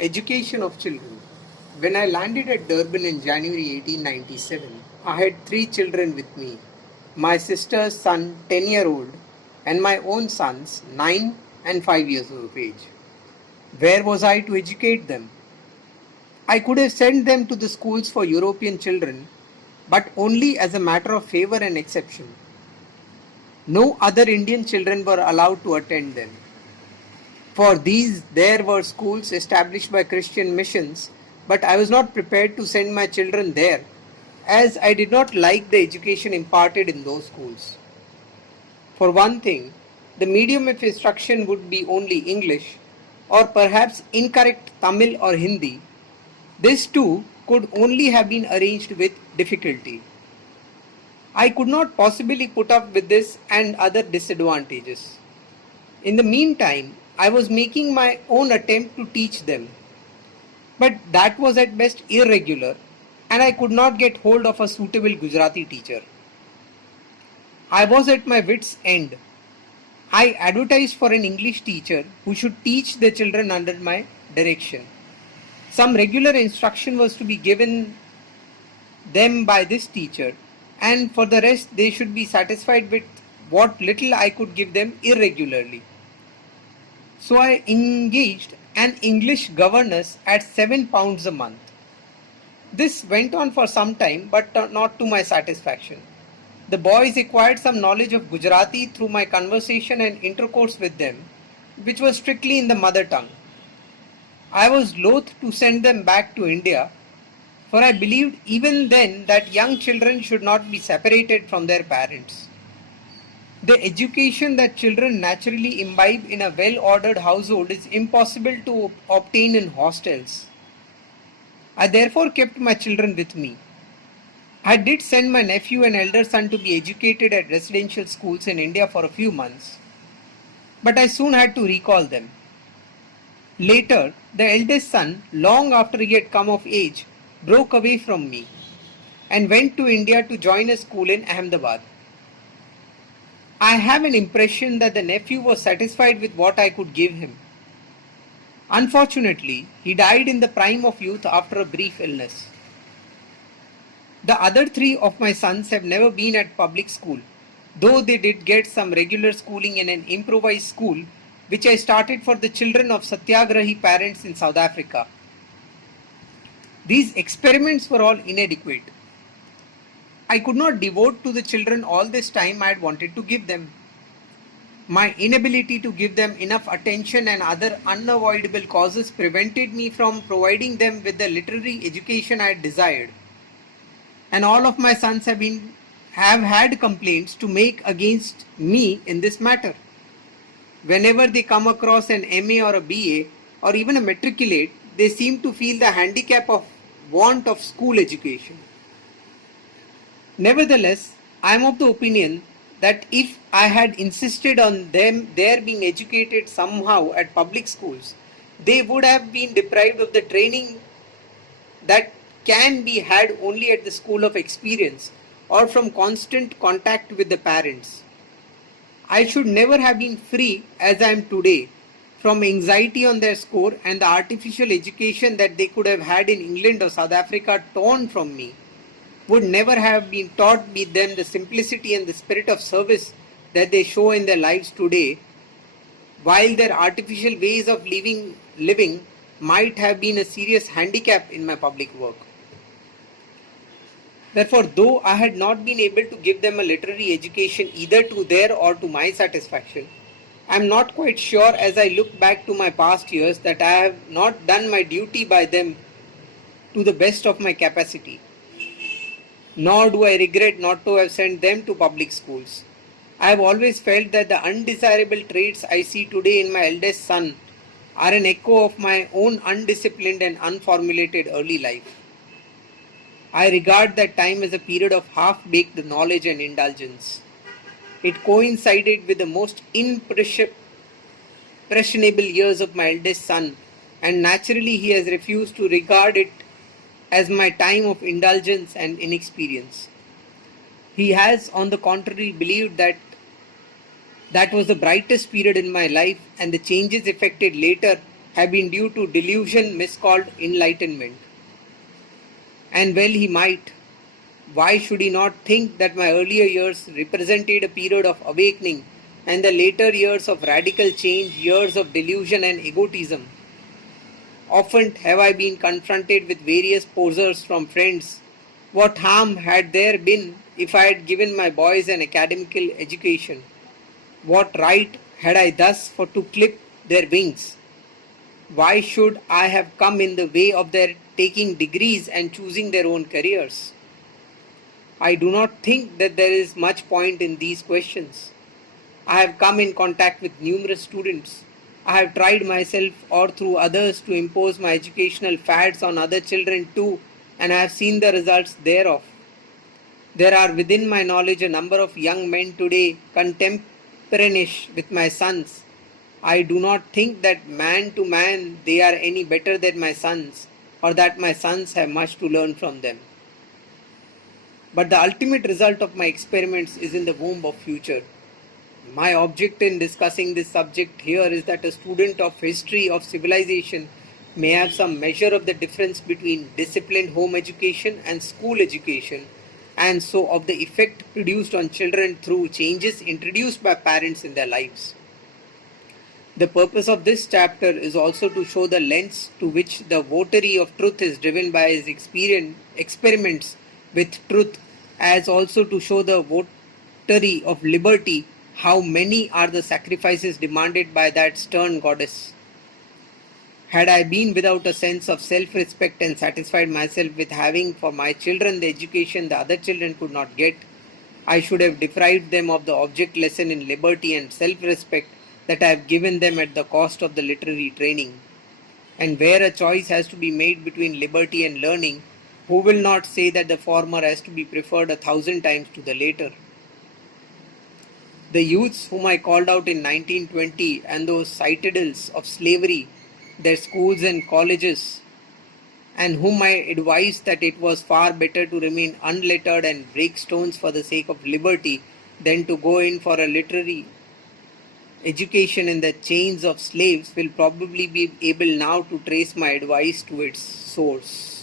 Education of children. When I landed at Durban in January 1897, I had three children with me. My sister's son, 10-year-old, and my own sons, 9 and 5 years of age. Where was I to educate them? I could have sent them to the schools for European children, but only as a matter of favor and exception. No other Indian children were allowed to attend them. For these, there were schools established by Christian missions, but I was not prepared to send my children there, as I did not like the education imparted in those schools. For one thing, the medium of instruction would be only English, or perhaps incorrect Tamil or Hindi. This too could only have been arranged with difficulty. I could not possibly put up with this and other disadvantages. In the meantime, I was making my own attempt to teach them, but that was at best irregular, and I could not get hold of a suitable Gujarati teacher. I was at my wits' end. I advertised for an English teacher who should teach the children under my direction. Some regular instruction was to be given them by this teacher, and for the rest they should be satisfied with what little I could give them irregularly. So I engaged an English governess at £7 a month. This went on for some time, but not to my satisfaction. The boys acquired some knowledge of Gujarati through my conversation and intercourse with them, which was strictly in the mother tongue. I was loath to send them back to India, for I believed even then that young children should not be separated from their parents. The education that children naturally imbibe in a well-ordered household is impossible to obtain in hostels. I therefore kept my children with me. I did send my nephew and elder son to be educated at residential schools in India for a few months, but I soon had to recall them. Later, the eldest son, long after he had come of age, broke away from me and went to India to join a school in Ahmedabad. I have an impression that the nephew was satisfied with what I could give him. Unfortunately, he died in the prime of youth after a brief illness. The other three of my sons have never been at public school, though they did get some regular schooling in an improvised school which I started for the children of Satyagrahi parents in South Africa. These experiments were all inadequate. I could not devote to the children all this time I had wanted to give them. My inability to give them enough attention and other unavoidable causes prevented me from providing them with the literary education I had desired. And all of my sons have had complaints to make against me in this matter. Whenever they come across an MA or a BA or even a matriculate, they seem to feel the handicap of want of school education. Nevertheless, I am of the opinion that if I had insisted on their being educated somehow at public schools, they would have been deprived of the training that can be had only at the school of experience or from constant contact with the parents. I should never have been free as I am today from anxiety on their score, and the artificial education that they could have had in England or South Africa torn from me would never have been taught them the simplicity and the spirit of service that they show in their lives today, while their artificial ways of living might have been a serious handicap in my public work. Therefore, though I had not been able to give them a literary education either to their or to my satisfaction, I am not quite sure as I look back to my past years that I have not done my duty by them to the best of my capacity. Nor do I regret not to have sent them to public schools. I have always felt that the undesirable traits I see today in my eldest son are an echo of my own undisciplined and unformulated early life. I regard that time as a period of half-baked knowledge and indulgence. It coincided with the most impressionable years of my eldest son, and naturally he has refused to regard it as my time of indulgence and inexperience. He has, on the contrary, believed that was the brightest period in my life, and the changes effected later have been due to delusion miscalled enlightenment. And well he might. Why should he not think that my earlier years represented a period of awakening and the later years of radical change, years of delusion and egotism? Often have I been confronted with various posers from friends. What harm had there been if I had given my boys an academical education? What right had I thus for to clip their wings? Why should I have come in the way of their taking degrees and choosing their own careers? I do not think that there is much point in these questions. I have come in contact with numerous students. I have tried myself or through others to impose my educational fads on other children too, and I have seen the results thereof. There are within my knowledge a number of young men today contemporaneous with my sons. I do not think that man to man they are any better than my sons, or that my sons have much to learn from them. But the ultimate result of my experiments is in the womb of future. My object in discussing this subject here is that a student of history of civilization may have some measure of the difference between disciplined home education and school education, and so of the effect produced on children through changes introduced by parents in their lives. The purpose of this chapter is also to show the lengths to which the votary of truth is driven by his experiments with truth, as also to show the votary of liberty how many are the sacrifices demanded by that stern goddess. Had I been without a sense of self-respect and satisfied myself with having for my children the education the other children could not get, I should have deprived them of the object lesson in liberty and self-respect that I have given them at the cost of the literary training. And where a choice has to be made between liberty and learning, who will not say that the former has to be preferred 1,000 times to the later? The youths whom I called out in 1920 and those citadels of slavery, their schools and colleges, and whom I advised that it was far better to remain unlettered and break stones for the sake of liberty than to go in for a literary education in the chains of slaves, will probably be able now to trace my advice to its source.